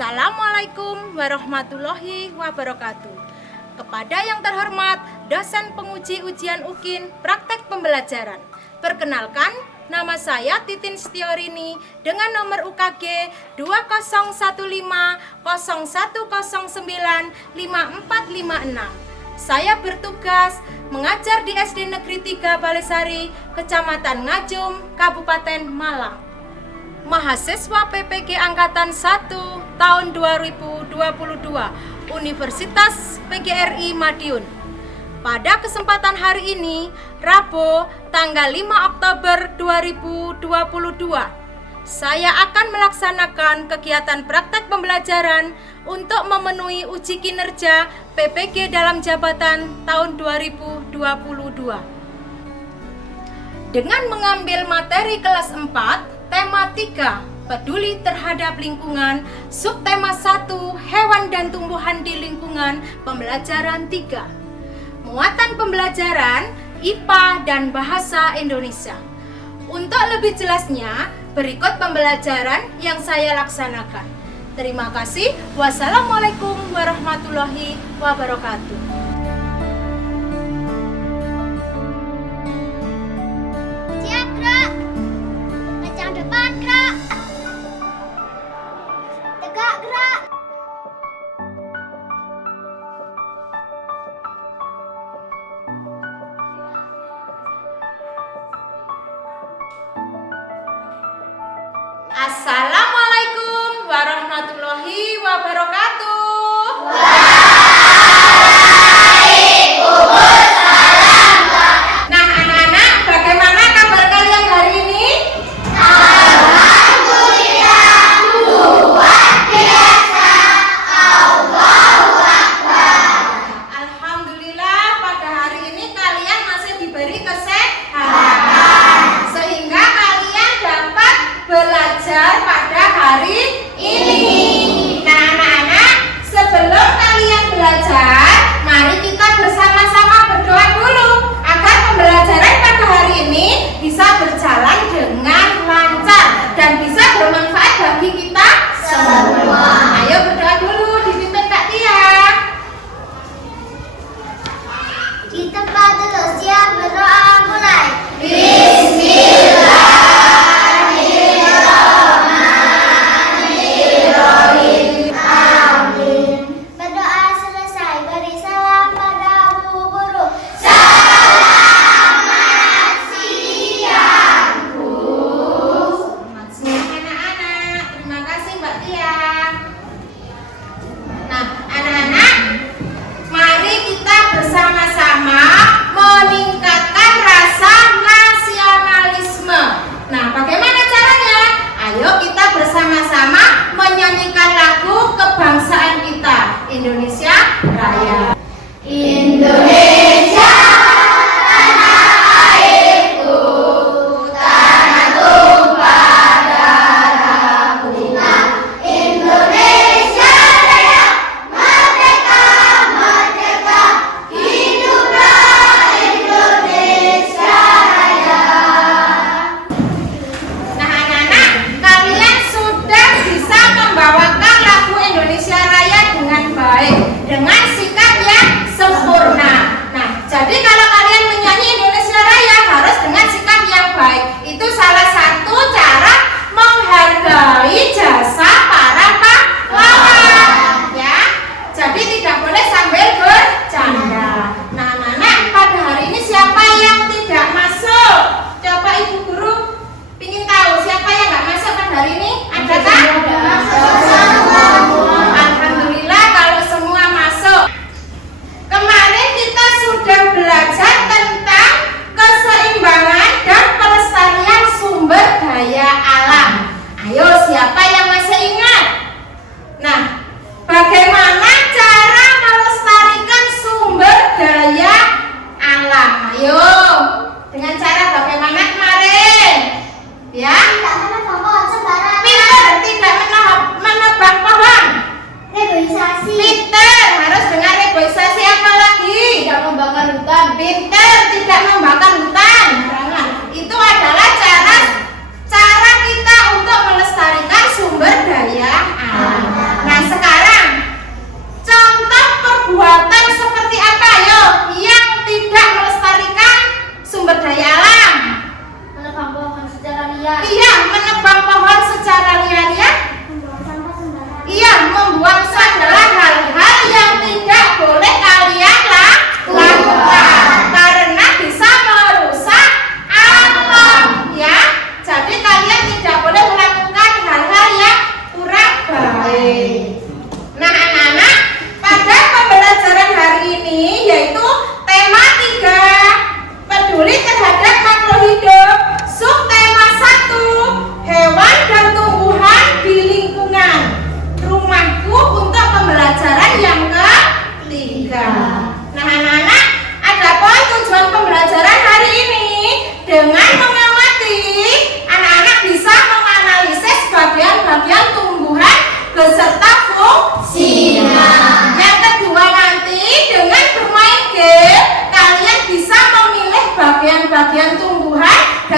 Assalamualaikum warahmatullahi wabarakatuh. Kepada yang terhormat dosen penguji ujian UKIN praktek pembelajaran, perkenalkan, nama saya Titin Setiorini dengan nomor UKG 201501095456. Saya bertugas mengajar di SD Negeri 3 Balesari, Kecamatan Ngajum, Kabupaten Malang. Mahasiswa PPG Angkatan 1 tahun 2022 Universitas PGRI Madiun. Pada kesempatan hari ini, Rabu tanggal 5 Oktober 2022, saya akan melaksanakan kegiatan praktek pembelajaran untuk memenuhi uji kinerja PPG dalam jabatan tahun 2022. Dengan mengambil materi kelas 4, tema 3, peduli terhadap lingkungan, subtema 1, hewan dan tumbuhan di lingkungan, pembelajaran 3. Muatan pembelajaran, IPA dan Bahasa Indonesia. Untuk lebih jelasnya, berikut pembelajaran yang saya laksanakan. Terima kasih. Wassalamualaikum warahmatullahi wabarakatuh. Assalamualaikum warahmatullahi wabarakatuh. Waalaikumsalam. Nah, anak-anak, bagaimana kabar kalian hari ini? Alhamdulillah, luar biasa. Allahu Akbar. Alhamdulillah, pada hari ini kalian masih diberi kesehatan, sehingga kalian dapat belajar pada hari ini. Nah, anak-anak, sebelum kalian belajar, mari kita bersama-sama berdoa dulu agar pembelajaran pada hari ini bisa berjalan dengan lancar dan bisa bermanfaat bagi kita semua. Ayo berdoa dulu, dipimpin Kak Tia. Kita dulu, siap berdoa, mulai. Bismillah.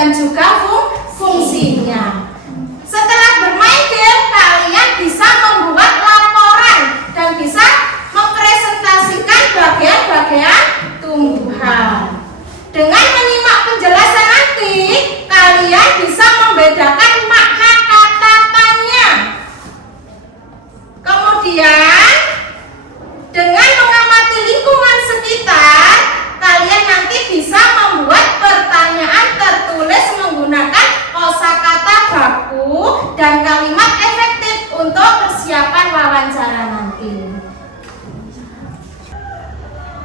dan juga fungsinya. Setelah bermain game, kalian bisa membuat laporan dan bisa mempresentasikan bagian-bagian tumbuhan. Dengan menyimak penjelasan nanti, kalian bisa membedakan makna kata-katanya. Kemudian, dengan mengamati lingkungan sekitar, kalian nanti bisa membuat pertanyaan tertulis menggunakan kosakata baku dan kalimat efektif untuk persiapan wawancara nanti.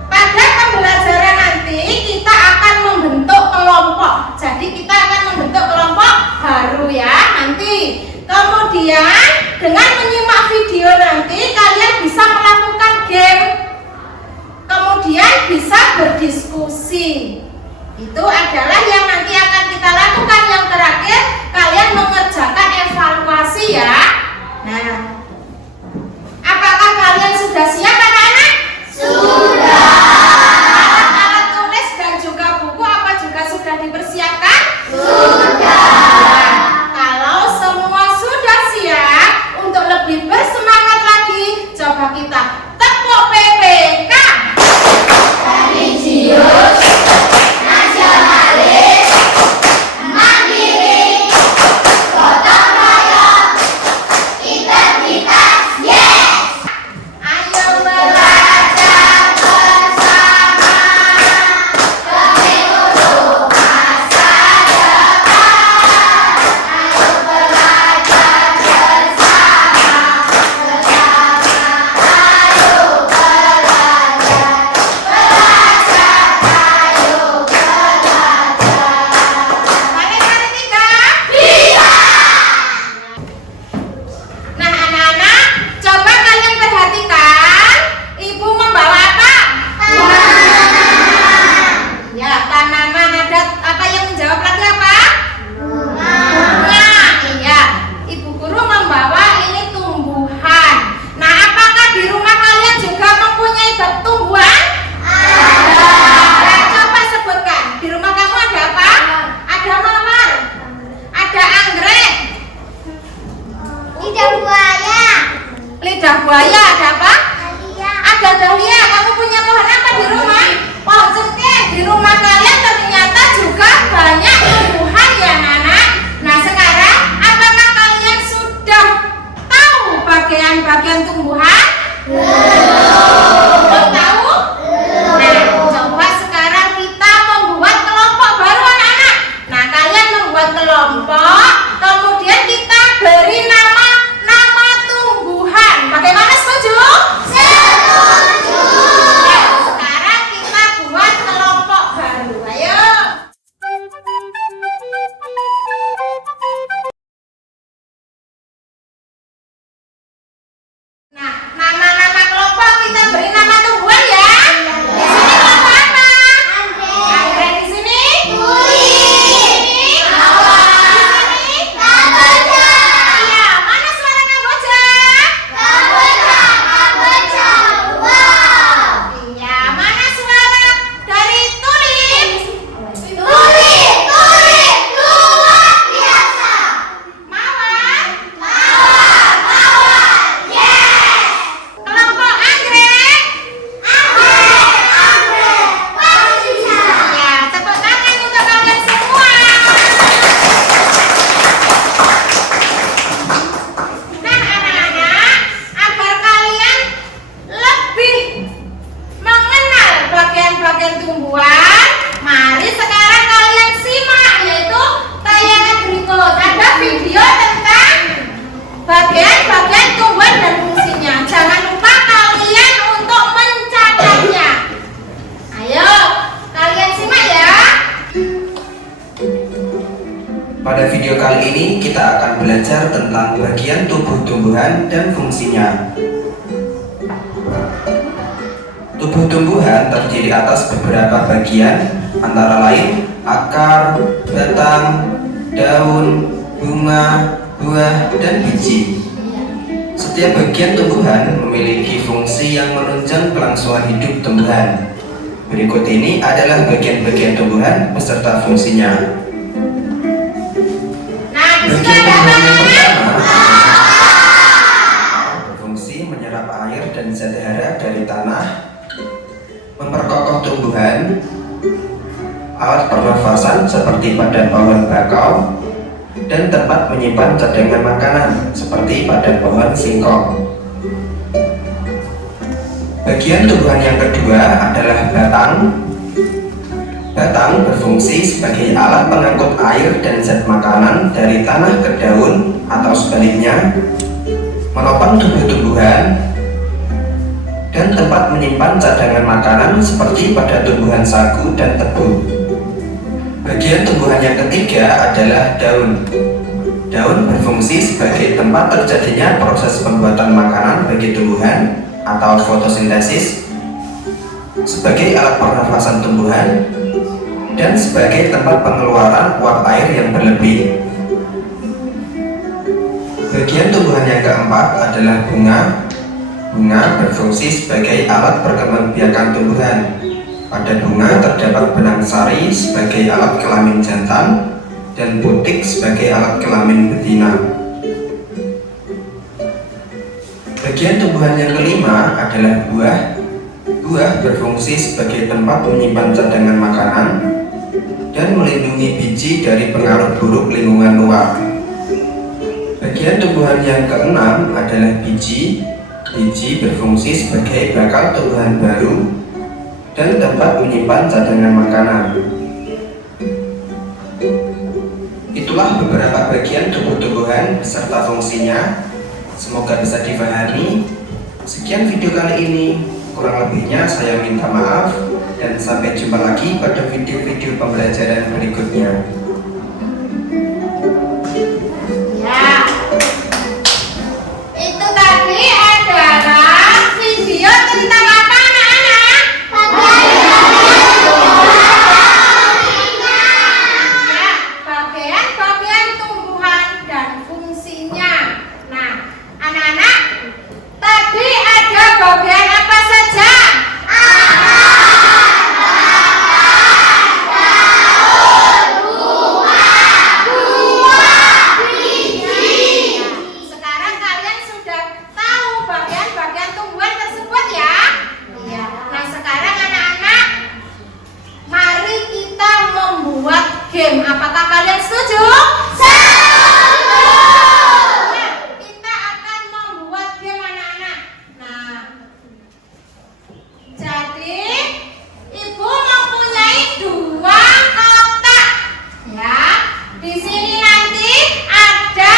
Pada pembelajaran nanti kita akan membentuk kelompok. Jadi kita akan membentuk kelompok baru ya nanti. Kemudian dengan menyimak video nanti kalian bisa melakukan game. Kemudian bisa berdiskusi. Itu adalah yang nanti akan kita lakukan. Yang terakhir kalian mengerjakan evaluasi ya. Nah, apakah kalian sudah siap anak-anak? Sudah. Alat tulis dan juga buku apa juga sudah dipersiapkan? Sudah. Nah, kalau semua sudah siap, untuk lebih bersemangat lagi, coba kita tepuk PPK. Religius, nasionalis, mandiri, gotong royong, integritas, yes. Ayo belajar Bersama demi untuk masa depan. Ayo belajar bersama, ayo belajar, ayo belajar. Balik tiga. Bisa. Nah anak-anak, coba kalian perhatikan, ibu membawa apa? Ya, tanaman. Ada apa yang menjawab lagi apa? Bunga. Iya, ibu guru membawa ini tumbuhan. Nah, apakah di rumah kalian juga mempunyai tumbuhan? Nah, coba sebutkan, di rumah kamu ada apa? Ada mawar, ada anggrek, Lidah buaya. lidah buaya, ada apa? Dahlia. Ada dahlia. Kamu punya pohon apa di rumah? Pohon cengkeh. Di rumah kalian ternyata juga banyak tumbuhan ya anak-anak. Nah sekarang apakah kalian sudah tahu bagian-bagian tumbuhan? Belum tahu? Nah coba sekarang kita membuat kelompok baru anak-anak. Nah kalian membuat kelompok, kemudian kita beri nama tumbuhan. Bagaimana, setuju? Setuju. Ya, sekarang kita buat kelompok baru. Ayo. Nah, nama-nama kelompok kita beri nama tumbuhan ya. Di sini kelompok apa? Anggrek. Di sini? Tuli. Di sini? Mawar. Di sini? Kamboja. Iya, mana suara Kamboja? Kamboja. Kamboja. Wow. Iya, mana suara dari tulip? Tuli. Tuli. Luar biasa. Mawar? Mawar. Mawar. Yes. Kelompok anggrek? Anggrek. Anggrek. Bagus bisa. Ya, tepuk tangan untuk kalian semua. Nah, anak-anak, agar kalian lebih mengenal bagian-bagian tumbuhan, mari sekarang kalian simak yaitu tayangan berikut. Ada video tentang bagian-bagian tumbuhan dan fungsinya. Jangan lupa kalian untuk mencatatnya. Ayo, kalian simak ya. Pada video kali ini kita akan belajar tentang bagian tubuh tumbuhan dan fungsinya. Tubuh tumbuhan terdiri atas beberapa bagian, antara lain akar, batang, daun, bunga, buah, dan biji. Setiap bagian tumbuhan memiliki fungsi yang menunjang kelangsungan hidup tumbuhan. Berikut ini adalah bagian-bagian tumbuhan beserta fungsinya. alat pernafasan seperti pada pohon bakau, dan tempat menyimpan cadangan makanan seperti pada pohon singkong. Bagian tumbuhan yang kedua adalah batang. Batang berfungsi sebagai alat pengangkut air dan zat makanan dari tanah ke daun atau sebaliknya, menopang tumbuh-tumbuhan, dan tempat menyimpan cadangan makanan seperti pada tumbuhan sagu dan tebu. Bagian tumbuhan yang ketiga adalah daun. Daun berfungsi sebagai tempat terjadinya proses pembuatan makanan bagi tumbuhan atau fotosintesis, sebagai alat pernafasan tumbuhan, dan sebagai tempat pengeluaran uap air yang berlebih. Bagian tumbuhan yang keempat adalah bunga. Bunga berfungsi sebagai alat perkembangbiakan tumbuhan. Pada bunga terdapat benang sari sebagai alat kelamin jantan dan putik sebagai alat kelamin betina. Bagian tumbuhan yang kelima adalah buah. Buah berfungsi sebagai tempat menyimpan cadangan makanan dan melindungi biji dari pengaruh buruk lingkungan luar. Bagian tumbuhan yang keenam adalah biji. Biji berfungsi sebagai bakal tumbuhan baru dan tempat menyimpan cadangan makanan. Itulah beberapa bagian tumbuh-tumbuhan beserta fungsinya. Semoga bisa dipahami. Sekian video kali ini. Kurang lebihnya saya minta maaf, dan sampai jumpa lagi pada video-video pembelajaran berikutnya. Video tentang apa, anak-anak? Ya, bagian-bagian tumbuhan dan fungsinya. Nah, anak-anak, tadi ada bagian apa saja? Sekarang kalian sudah tahu bagian-bagian tumbuhan tersebut ya? Iya. Nah, sekarang anak-anak, mari kita membuat game. Apakah kalian setuju? Setuju. Nah, kita akan membuat game anak-anak. Nah, jadi Ibu mempunyai 2 kotak. Ya, di sini nanti ada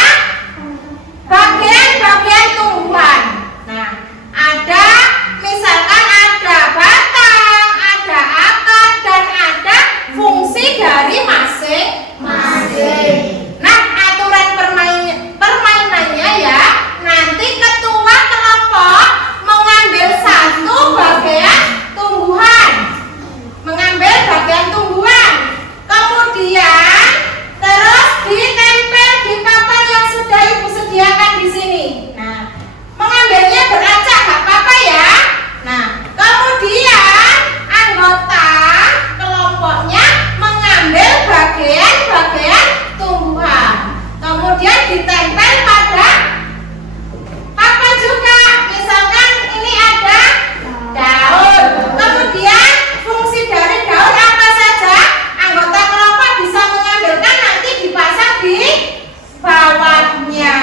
bagian-bagian tumbuhan. Nah, ada misalkan ada batang, ada akar, dan ada fungsi dari masing-masing. Nah, aturan permainannya ya, nanti ketua kelompok mengambil satu bagian tumbuhan. Kemudian terus ditempel di papan yang sudah Ibu sediakan di sini. Nah, mengambilnya beracak gak apa-apa ya. Nah, kemudian anggota kelompoknya mengambil bagian-bagian tumbuhan. Kemudian ditempel pada papan juga. Misalkan ini ada daun. Kemudian fungsi dari daun apa saja? Anggota kelompok bisa mengambilkan, nanti dipasang di bawahnya.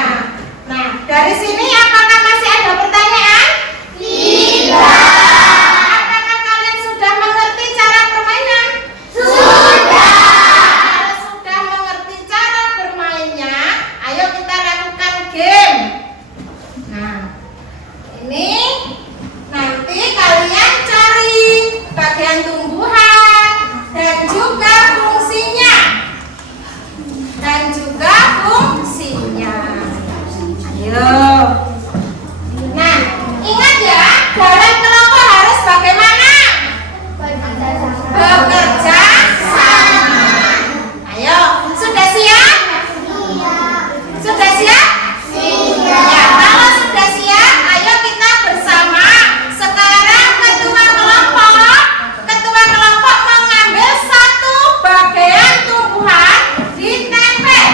Nah, dari sini apakah masih ada pertanyaan? Tidak. Apakah kalian sudah mengerti cara permainan? Sudah. Kalau sudah mengerti cara bermainnya, ayo kita lakukan game. Nah, ini nanti kalian cari bagian tumbuhan dan juga fungsinya. Ayo. Nah, ingat ya, dalam kelompok harus bagaimana? Bekerja sama. Ayo, sudah siap? Sudah siap? Ya, kalau sudah siap, ayo kita bersama. Sekarang ketua kelompok mengambil satu bagian tumbuhan, ditempel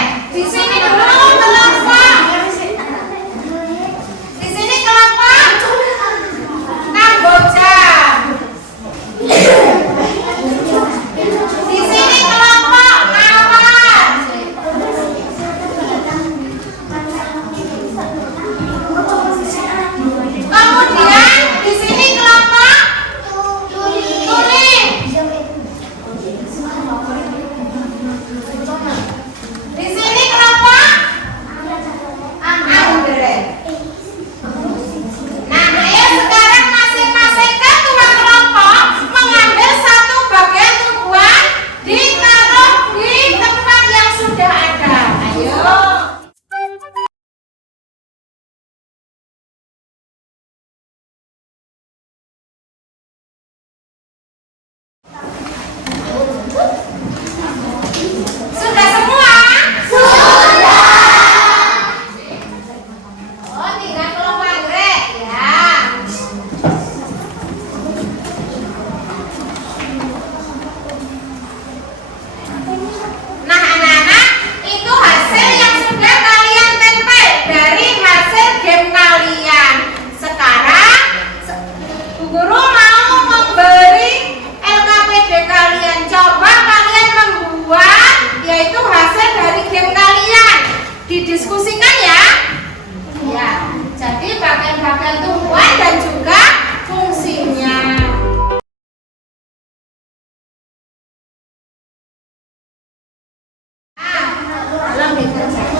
dalam diferensiasi.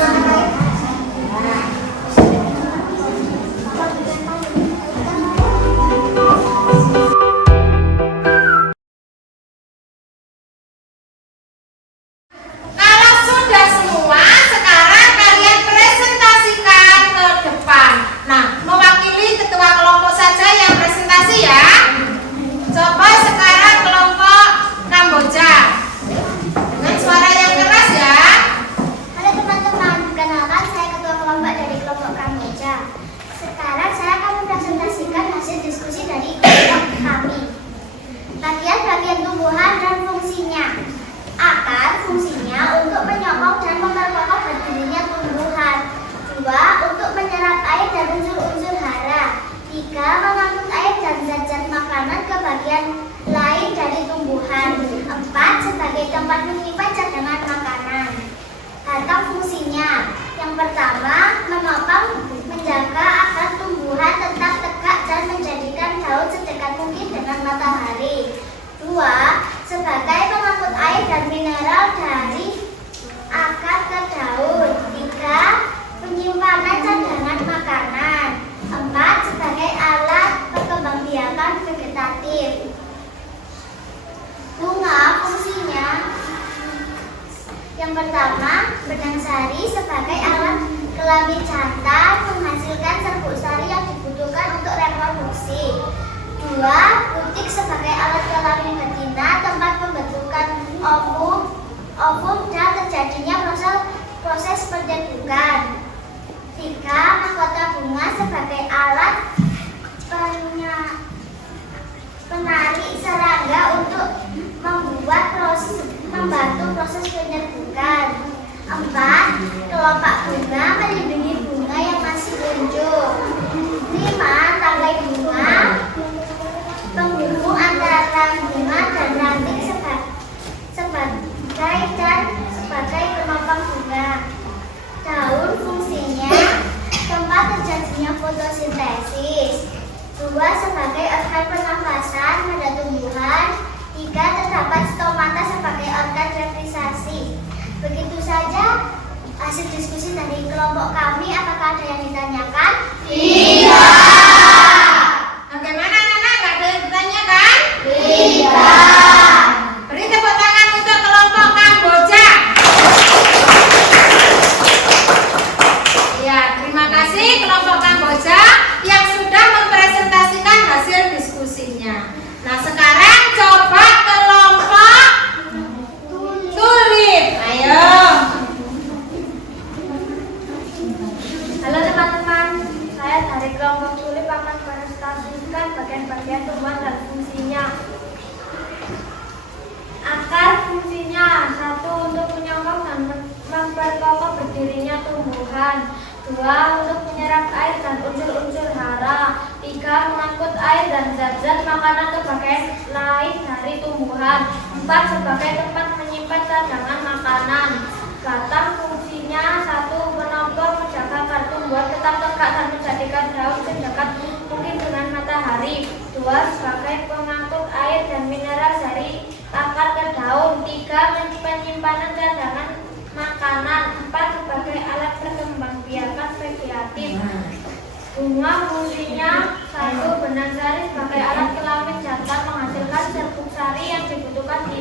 Kalau sudah semua, sekarang kalian presentasikan ke depan. Nah, mewakili ketua kelompok saja yang presentasi ya. Coba sekarang kelompok Kamboja dengan suara yang keras ya. Halo teman-teman, kenalkan saya ketua kelompok dari kelompok Kamboja. Sekarang saya akan mempresentasikan hasil diskusi dari kelompok kami. Bagian-bagian tumbuhan dan fungsinya. Akar fungsinya untuk menyokong dan memperkokoh berdirinya tumbuhan. 2. Untuk menyerap air dan unsur-unsur hara. 3. Mengangkut air dan zat-zat makanan ke bagian lain dari tumbuhan. 4. Sebagai tempat menyimpan cadangan makanan. Batang fungsinya. Yang pertama, menopang menjaga agar tumbuhan tetap tegak dan menjadikan daun sedekat mungkin dengan matahari. 2. Sebagai pengangkut air dan mineral dari akar ke daun. 3. Penyimpanan cadangan makanan. 4. Sebagai alat perkembangbiakan vegetatif. Bunga fungsinya. Yang pertama, benang sari sebagai alat kelamin jantan menghasilkan serbuk sari yang dibutuhkan untuk reproduksi. 2. Butik sebagai alat kelamin betina tempat pembentukan ovum dan terjadinya proses penyedukan. 3. Mahkota bunga sebagai alat penarik serangga untuk membantu proses penyerbukan. 4. Kelopak bunga melindungi bunga yang masih unjuk. 5. Tangkai bunga penghubung antara bunga dan ranting sebagai penopang bunga. Daun fungsinya tempat terjadinya fotosintesis. 2. Sebagai organ pernafasan pada tumbuhan. 3. Terdapat stomata sebagai organ replikasi. Begitu saja hasil diskusi dari kelompok kami. Apakah ada yang ditanyakan? Tidak. Bagaimana anak-anak? Nggak ada yang ditanyakan? Tidak. Beri tepuk tangan untuk kelompok Kamboja. Ya, terima kasih kelompok Kamboja yang sudah mempresentasikan hasil diskusinya. Nah, sekarang coba kelompok Tulip. Ayo. Halo teman-teman, saya dari kelompok Tulip akan mempresentasikan bagian-bagian tumbuhan dan fungsinya. Akar fungsinya. 1. Untuk menyokong dan memperkokoh berdirinya tumbuhan. 2. Untuk menyerap air dan unsur-unsur hara. 3. Mengangkut air dan zat-zat makanan ke bagian lain dari tumbuhan. 4. Sebagai tempat menyimpan cadangan makanan. Batang fungsinya. 1. Menopang menjaga agar tumbuhan tetap tegak dan menjadikan daun sedekat mungkin dengan matahari. 2. Sebagai pengangkut air dan mineral dari akar ke daun. 3. Penyimpanan cadangan makanan. 4. Sebagai alat perkembangbiakan vegetatif. Bunga fungsinya. 1. Benang sari sebagai alat kelamin jantan menghasilkan serbuk sari yang dibutuhkan di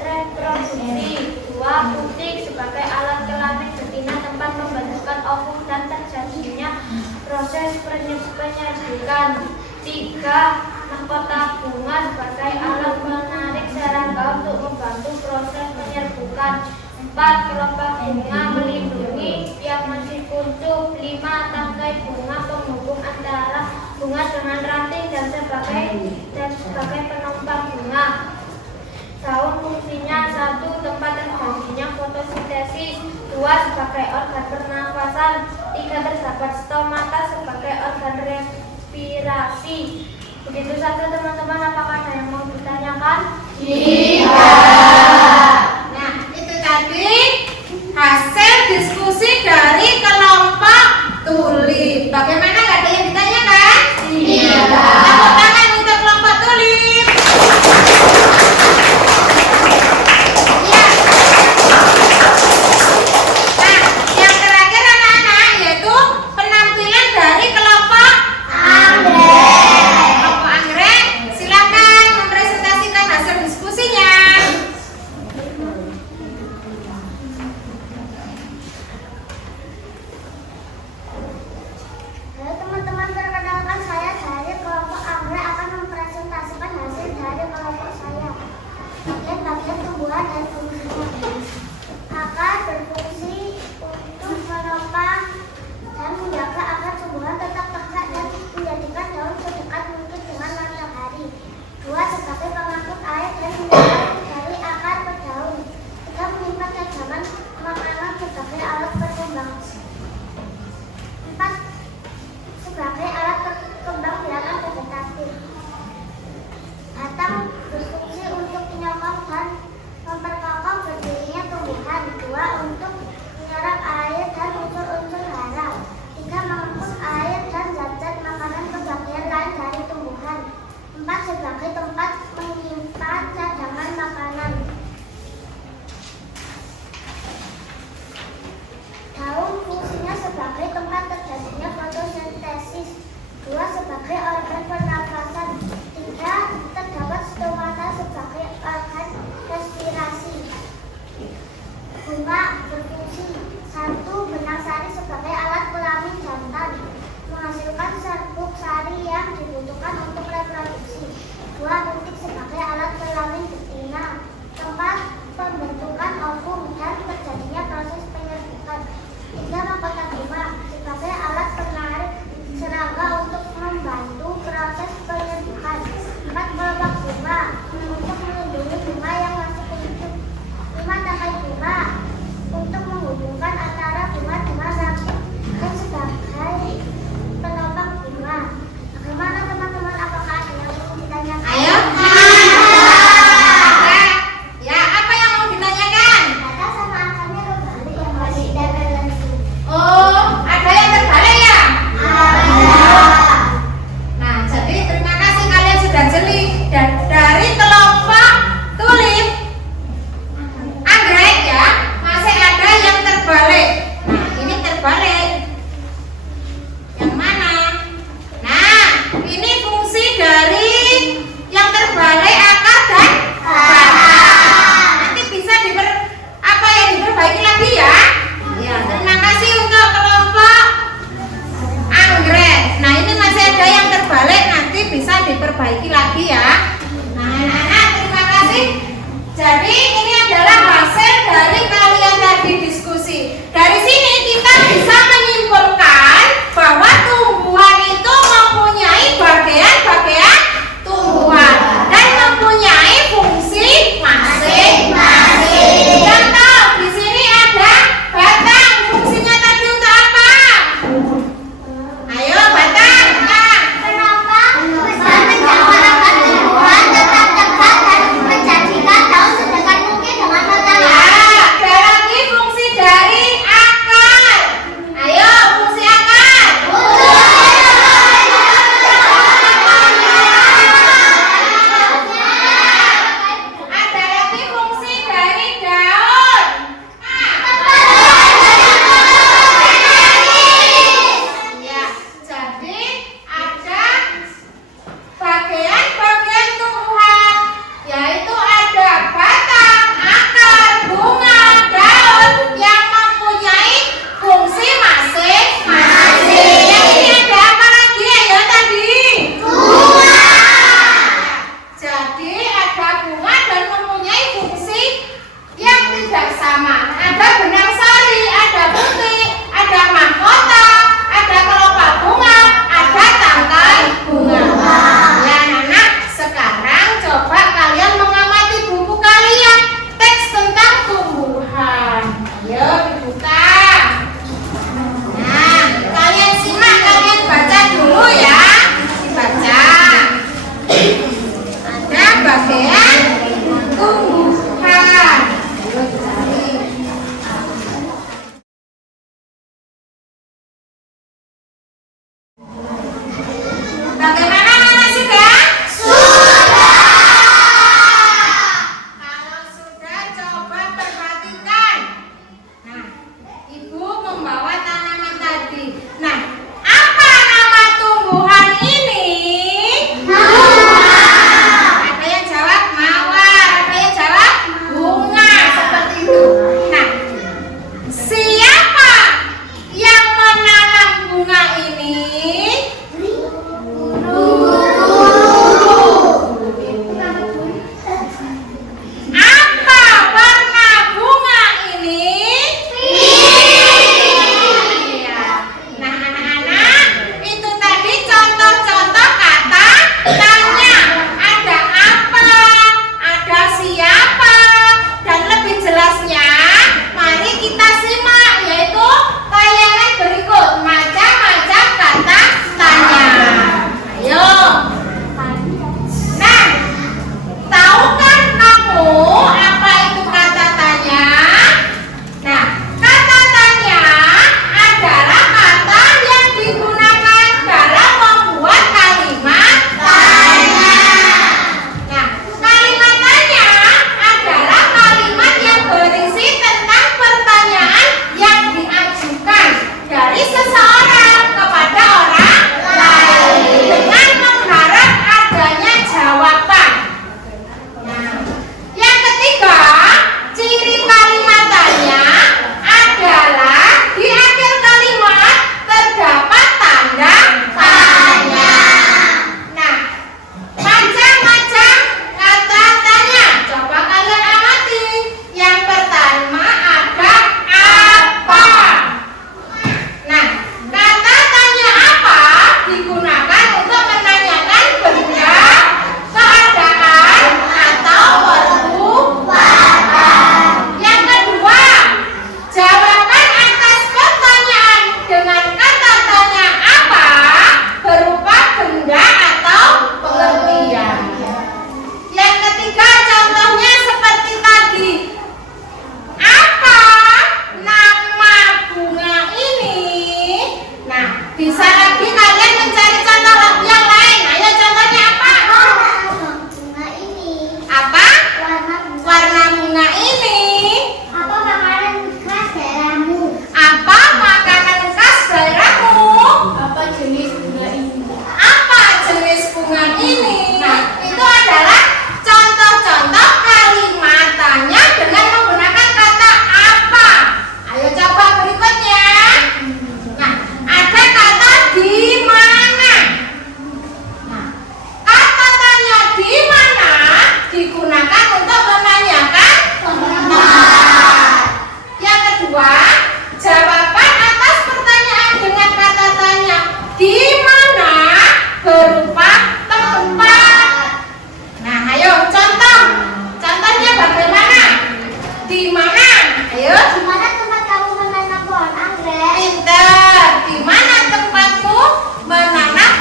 reproduksi. 2. Butik sebagai alat kelamin betina tempat pembentukan ovum dan terjadinya proses penyerbukan. 3. Mahkota bunga sebagai alat menarik serangga untuk membantu proses penyerbukan. 4. Kelopak bunga melindungi yang masih kuncup. 5. Tangkai bunga penghubung antara bunga dengan ranting dan sebagai penopang bunga. Daun fungsinya. 1. Tempat terjadinya fotosintesis. 2. Sebagai organ pernafasan. 3. Terdapat stomata sebagai organ respirasi. Begitu saja teman-teman, apakah ada yang mau ditanyakan? Tidak. Nah, itu tadi hasil diskusi dari kelompok Tulip. Bagaimana, nggak ada yang ditanyakan? Tidak. Tepuk tangan untuk kelompok Tulip. Ya. 2 titik sebagai alat kelamin betina, tempat pembentukan ovum dan terjadinya proses penyerbukan. 3 mahkota bunga sebagai alat penarik serangga untuk membantu proses penyerbukan. 4 kelopak bunga untuk melindungi bunga yang masih hidup. 5 tangkai bunga untuk menghubungkan antara bunga-bunga sakit dan sebagai penopang bunga. Bagaimana teman-teman, apakah ada yang ingin ditanyakan? Ayo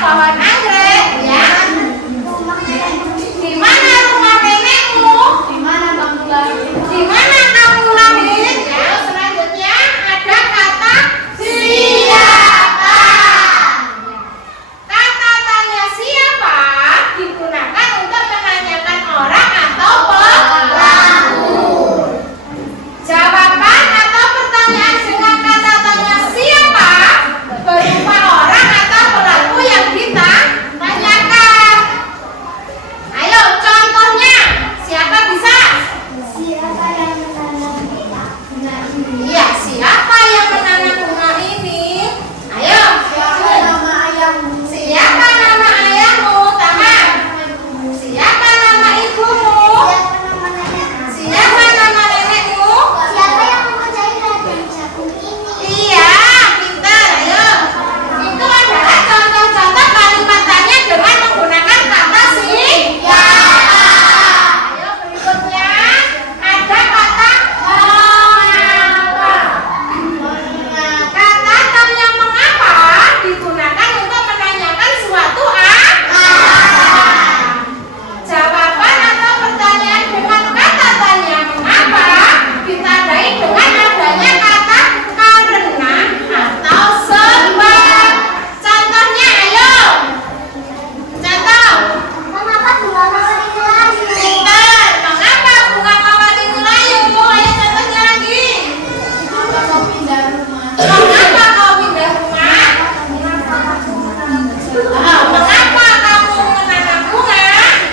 pohon anggrek? Ya. Di mana rumah nenekmu? Di mana kamu lahir? Di mana kamu lahir? Ya, selanjutnya ada kata siapa. Kata tanya siapa digunakan untuk menanyakan orang atau pelaku. Jawaban atau pertanyaan dengan kata tanya siapa berupa orang atau pelaku yang ditanyakan. Ayo contohnya, siapa bisa? Siapa yang menanam bunga ini? Iya, siapa yang menanam bunga ini? Ayo. Siapa nama ayahmu? Siapa nama ayahmu? Taman. Siapa nama ibumu? Siapa nama nenekmu? Siapa nama nenekmu? Siapa yang mengerjakan ladang jagung ini? Iya, pintar. Ayo. Itu adalah contoh-contoh kalimat tanya dengan menggunakan kata siapa. Ayo berikutnya ada kata mengapa. Kata tanya mengapa digunakan untuk menanyakan suatu apa. Jawaban atau pertanyaan dengan kata tanya mengapa ditandai dengan adanya kata karena atau sebab. Contohnya, ayo. Contoh. Mengapa bunga mawar ini layu? Pintar. Mengapa bunga mawar ini layu? Ayo contohnya lagi. Mengapa kau pindah rumah? Mengapa kau pindah rumah? Mengapa kamu menanam bunga?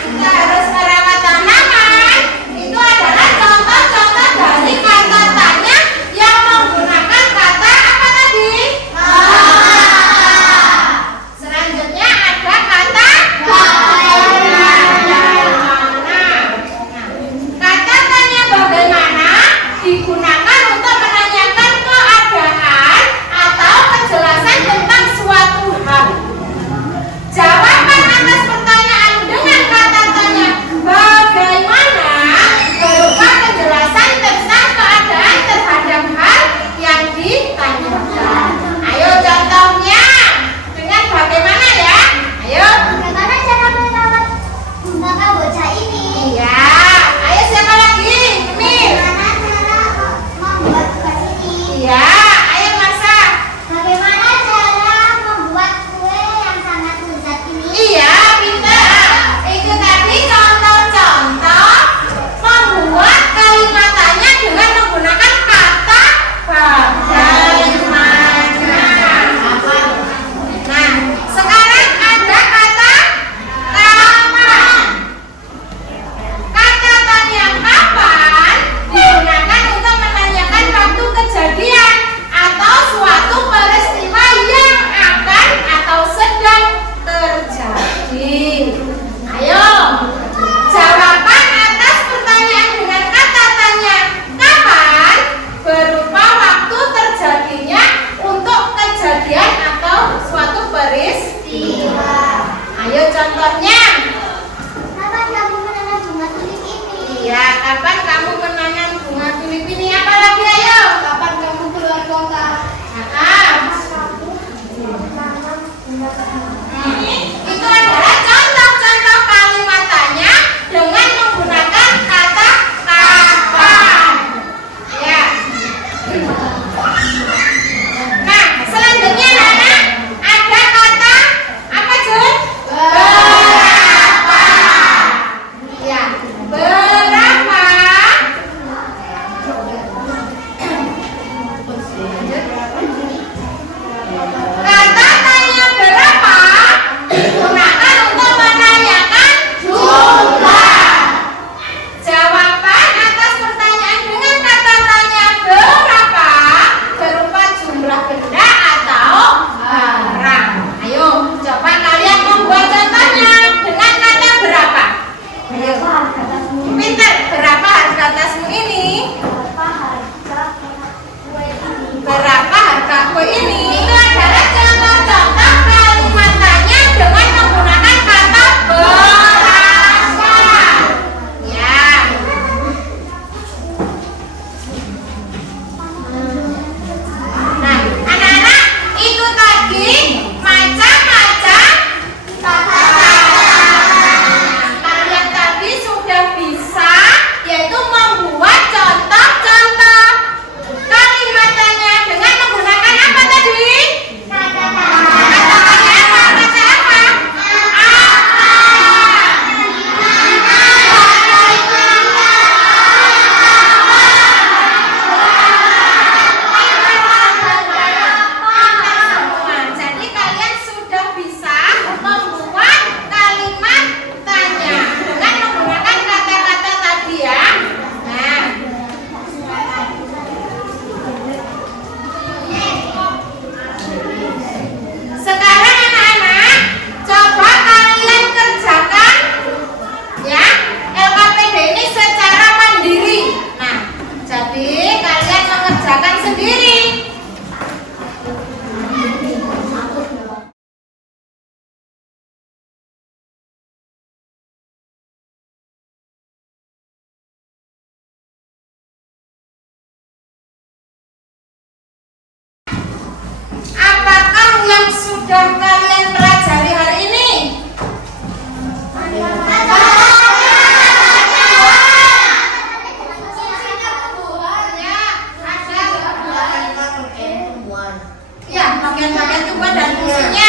Kita harus merawat tanaman. Itu adalah contoh-contoh dari kata tanya yang menggunakan kata apa tadi? Selanjutnya ada kata bagaimana. Kata tanya bagaimana digunakan untuk menanyakan keadaan atau kejelasan tentang suatu hal. Jawaban atas pertanyaan dengan kata tanya bagaimana berupa kejelasan tentang keadaan terhadap hal yang ditanyakan. Ayo contohnya dengan bagaimana ya? Ayo. Bagaimana cara merawat bunga kamboja ini? Iya. Ayo siapa lagi? Mil. Bagaimana cara membuat tugas ini? Iya. Ayo Marsa. Bagaimana cara membuat kue yang sangat lezat ini? Iya, pintar. Itu tadi contoh-contoh membuat kalimat tanya dengan menggunakan kata bagaimana. Nah, sekarang ada kata kapan. Kata tanya kapan digunakan untuk menanyakan waktu kejadian atau suatu peristiwa yang akan atau sedang terjadi. Ayo, jawaban atas pertanyaan dengan kata tanya kapan berupa waktu terjadinya untuk kejadian atau suatu peristiwa. Ayo contohnya. Kapan kamu menanam bunga tulip ini? Iya, kapan kamu menanam bunga tulip ini? Apa lagi ayo? Kapan kamu keluar kota? Itu adalah contoh-contoh kalimat tanya dengan menggunakan kata kapan. Ya. Nah, selanjutnya Nana ada kata apa Jun? Berapa. Ya, berapa. Kata tanya berapa digunakan untuk menanyakan jumlah. Jawaban atas pertanyaan dengan kata tanya berapa berupa sudah kalian pelajari hari ini? Ya, bagian-bagian tumbuhan dan fungsinya.